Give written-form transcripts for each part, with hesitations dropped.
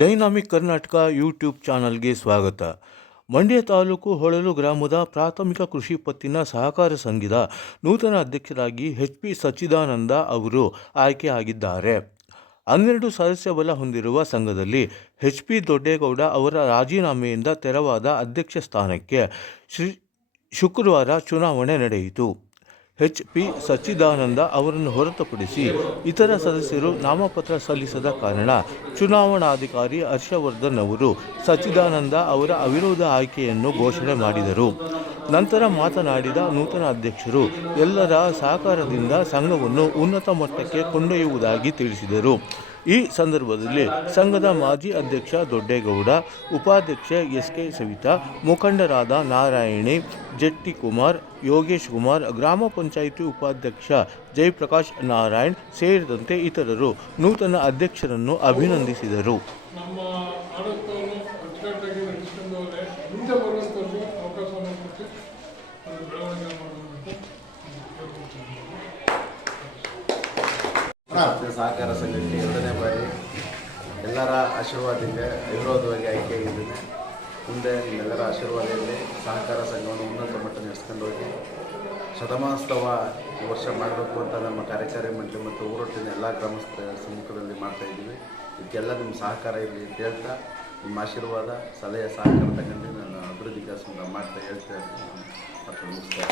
Dynamic Karnataka YouTube ಚಾನಲ್ಗೆ ಸ್ವಾಗತ. ಮಂಡ್ಯ ತಾಲೂಕು ಹೊಳಲು ಗ್ರಾಮದ ಪ್ರಾಥಮಿಕ ಕೃಷಿ ಪತ್ತಿನ ಸಹಕಾರ ಸಂಘದ ನೂತನ ಅಧ್ಯಕ್ಷರಾಗಿ ಎಚ್.ಪಿ. ಸಚ್ಚಿದಾನಂದ ಅವರು ಆಯ್ಕೆಯಾಗಿದ್ದಾರೆ. 12 ಸದಸ್ಯ ಬಲ ಹೊಂದಿರುವ ಸಂಘದಲ್ಲಿ ಎಚ್.ಪಿ. ದೊಡ್ಡೇಗೌಡ ಅವರ ರಾಜೀನಾಮೆಯಿಂದ ತೆರವಾದ ಅಧ್ಯಕ್ಷ ಸ್ಥಾನಕ್ಕೆ ಶುಕ್ರವಾರ ಚುನಾವಣೆ ನಡೆಯಿತು. ಎಚ್.ಪಿ. ಸಚ್ಚಿದಾನಂದ ಅವರನ್ನು ಹೊರತುಪಡಿಸಿ ಇತರ ಸದಸ್ಯರು ನಾಮಪತ್ರ ಸಲ್ಲಿಸದ ಕಾರಣ ಚುನಾವಣಾಧಿಕಾರಿ ಹರ್ಷವರ್ಧನ್ ಅವರು ಸಚ್ಚಿದಾನಂದ ಅವರ ಅವಿರೋಧ ಆಯ್ಕೆಯನ್ನು ಘೋಷಣೆ ಮಾಡಿದರು. ನಂತರ ಮಾತನಾಡಿದ ನೂತನ ಅಧ್ಯಕ್ಷರು ಎಲ್ಲರ ಸಹಕಾರದಿಂದ ಸಂಘವನ್ನು ಉನ್ನತ ಮಟ್ಟಕ್ಕೆ ಕೊಂಡೊಯ್ಯುವುದಾಗಿ ತಿಳಿಸಿದರು. ಈ ಸಂದರ್ಭದಲ್ಲಿ ಸಂಘದ ಮಾಜಿ ಅಧ್ಯಕ್ಷ ದೊಡ್ಡೇಗೌಡ, ಉಪಾಧ್ಯಕ್ಷೆ ಎಸ್.ಕೆ. ಸವಿತಾ, ಮುಖಂಡರಾದ ನಾರಾಯಣಿ, ಜೆಟ್ಟಿಕುಮಾರ್, ಯೋಗೇಶ್ ಕುಮಾರ್, ಗ್ರಾಮ ಪಂಚಾಯಿತಿ ಉಪಾಧ್ಯಕ್ಷ ಜಯಪ್ರಕಾಶ್ ನಾರಾಯಣ್ ಸೇರಿದಂತೆ ಇತರರು ನೂತನ ಅಧ್ಯಕ್ಷರನ್ನು ಅಭಿನಂದಿಸಿದರು. ಸಹಕಾರ ಸಂಘಕ್ಕೆ 2ನೇ ಬಾರಿ ಎಲ್ಲರ ಆಶೀರ್ವಾದದಿಂದ ವಿರೋಧವಾಗಿ ಆಯ್ಕೆಯಾಗಿದ್ದೇನೆ. ಮುಂದೆ ನಿಮ್ಮೆಲ್ಲರ ಆಶೀರ್ವಾದದಲ್ಲಿ ಸಹಕಾರ ಸಂಘವನ್ನು ಉನ್ನತ ಮಟ್ಟ ನಡೆಸ್ಕೊಂಡು ಹೋಗಿ ಶತಮಾನೋತ್ಸವ ಈ ವರ್ಷ ಮಾಡಬೇಕು ಅಂತ ನಮ್ಮ ಕಾರ್ಯಕಾರಿ ಮಂಡಳಿ ಮತ್ತು ಊರೊಟ್ಟಿನ ಎಲ್ಲ ಗ್ರಾಮಸ್ಥರ ಸಮ್ಮುಖದಲ್ಲಿ ಮಾಡ್ತಾಯಿದ್ದೀವಿ. ಇದಕ್ಕೆಲ್ಲ ನಿಮ್ಮ ಸಹಕಾರ ಇರಲಿ ಅಂತ ಹೇಳ್ತಾ, ನಿಮ್ಮ ಆಶೀರ್ವಾದ ಸಲಹೆ ಸಹಕಾರ ತಗೊಂಡು ನಾನು ಅಭಿವೃದ್ಧಿ ಕೆಲಸ ಮಾಡ್ತಾ ಹೇಳ್ತಾ ಇದ್ದೀನಿ. ಮತ್ತು ಮುಗಿಸ್ತಾ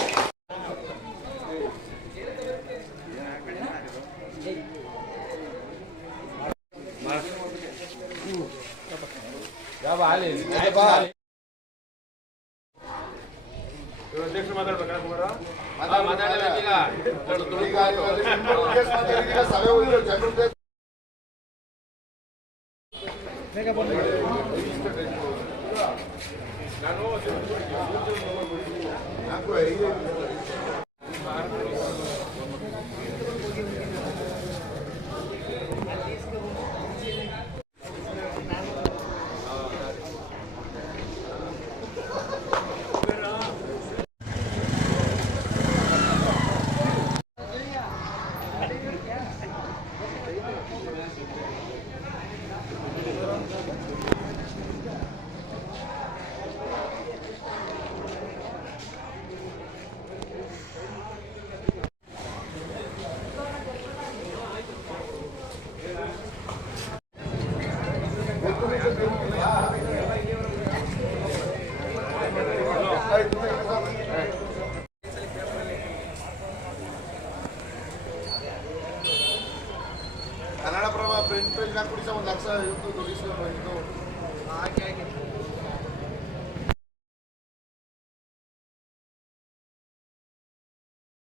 ಕನ್ನಡಪ್ರಭ ಪ್ರಿಂಟ್ ಪೇಜ್ ಹಾಕಿ ಒಂದು ಲಕ್ಷ ಇವತ್ತು ದುಡಿಸ್ಕೊಂಡು